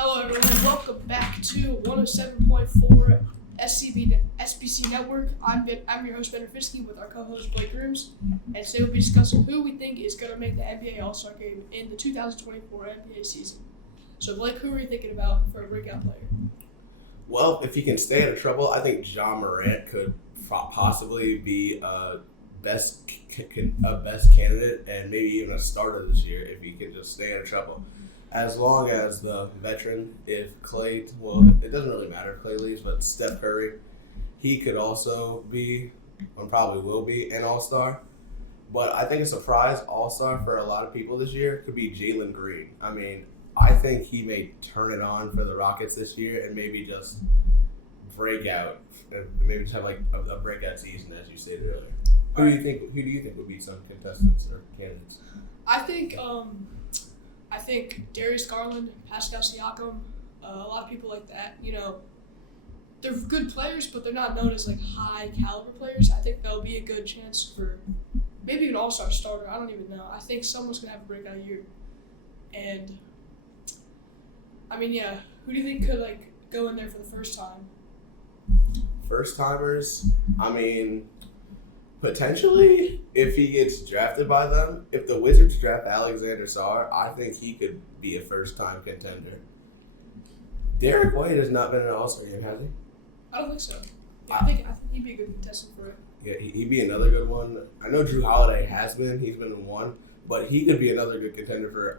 Hello, everyone. Welcome back to 107.4 SBC Network. I'm your host, Ben Rafisky, with our co-host, Blake Grooms. And today we'll be discussing who we think is going to make the NBA All-Star Game in the 2024 NBA season. So, Blake, who are you thinking about for a breakout player? Well, if he can stay out of trouble, I think Ja Morant could possibly be a best candidate and maybe even a starter this year if he can just stay out of trouble. As long as the veteran, if Clay, well, it doesn't really matter if Clay leaves, but Steph Curry, he could also be, and probably will be, an All-Star. But I think a surprise All-Star for a lot of people this year could be Jalen Green. I mean, I think he may turn it on for the Rockets this year and maybe just break out, maybe just have like a breakout season, as you stated earlier. Who do you think would be some contestants or candidates? I think Darius Garland, Pascal Siakam, a lot of people like that. You know, they're good players, but they're not known as like high caliber players. I think that'll be a good chance for maybe an all-star starter. I don't even know. I think someone's gonna have a breakout year. And I mean, yeah, who do you think could like go in there for the first time? First timers, I mean, potentially, if he gets drafted by them, if the Wizards draft Alexander Sarr, I think he could be a first-time contender. Derek White has not been in an All-Star game, has he? I don't think so. Yeah, I think he'd be a good contestant for it. Yeah, he'd be another good one. I know Drew Holiday has been. He's been in one. But he could be another good contender for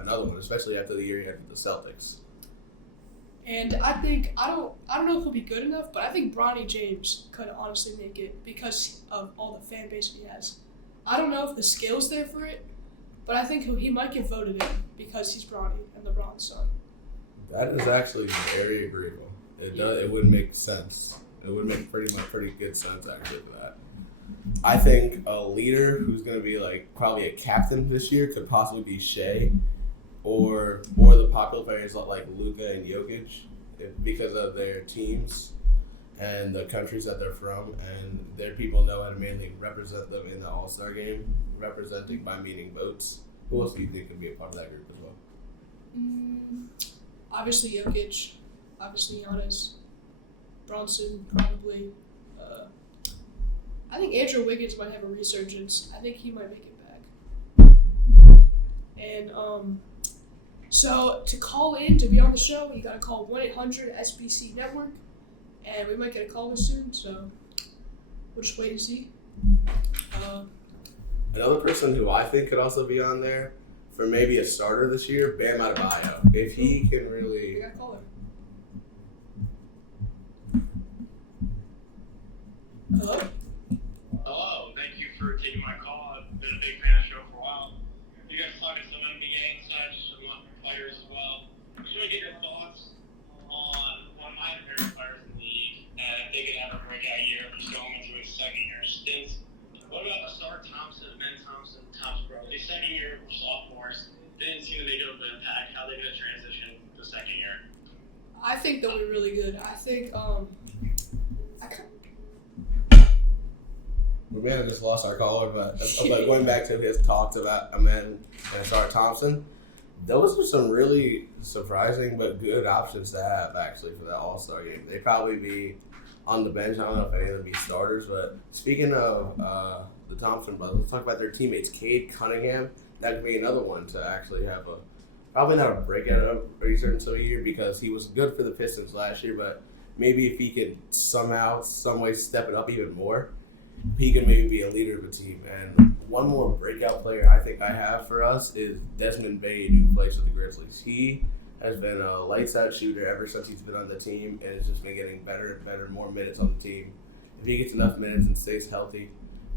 another one, especially after the year he had with the Celtics. And I think I don't know if he'll be good enough, but I think Bronny James could honestly make it because of all the fan base he has. I don't know if the skill's there for it, but I think he might get voted in because he's Bronny and LeBron's son. That is actually very agreeable. It would make sense. It would make pretty good sense actually for that. I think a leader who's going to be like probably a captain this year could possibly be Shea. Or the popular players like Luka and Jokic because of their teams and the countries that they're from, and their people know how to mainly represent them in the All-Star game, representing by meaning votes. Who else do you think could be a part of that group as well? Obviously Jokic, obviously Giannis, Bronson probably. I think Andrew Wiggins might have a resurgence. I think he might make it back. And so to call in to be on the show, you gotta call 1-800-SBC Network, and we might get a caller soon. So we'll just wait and see. Another person who I think could also be on there for maybe a starter this year, Bam Adebayo. If he can really. We got a caller. Hello. Hello, thank you for taking my call. I've been a big fan of the show for a while. You guys talking some NBA and such, some players as well. I just want to get your thoughts on one of my favorite players in the league, and I think he have a breakout year. He's going into his second-year stint. What about Ausar Thompson, Ben Thompson, Thomas Bro? These second-year sophomores didn't seem to make a big impact. How they going to transition to second year? I think they'll be really good. I think We may have just lost our caller, but going back to his talks about Amen and Ausar Thompson, those are some really surprising but good options to have actually for that All-Star game. They'd probably be on the bench. I don't know if any of them be starters, but speaking of the Thompson brothers, let's talk about their teammates. Cade Cunningham, that could be another one to actually have probably not a breakout of resurgence of a year because he was good for the Pistons last year, but maybe if he could somehow, some way step it up even more, he could maybe be a leader of a team. And one more breakout player I think I have for us is Desmond Bane, who plays for the Grizzlies. He has been a lights-out shooter ever since he's been on the team, and has just been getting better and better, more minutes on the team. If he gets enough minutes and stays healthy,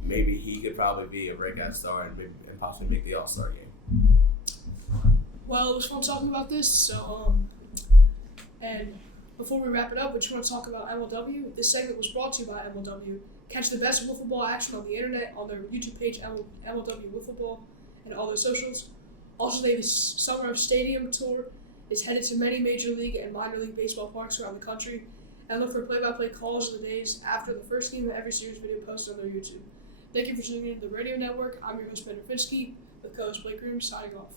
maybe he could probably be a breakout star and possibly make the All-Star game. Well, it was fun talking about this. So, and before we wrap it up, we just want to talk about MLW. This segment was brought to you by MLW. Catch the best wiffle ball action on the internet on their YouTube page, MLW Wiffle Ball, and all their socials. Also, the Summer of Stadium Tour is headed to many Major League and Minor League Baseball parks around the country, and look for play-by-play calls of the days after the first game of every series video posted on their YouTube. Thank you for tuning in to the radio network. I'm your host, Ben Rafisky, with co-host Blake Grooms, signing off.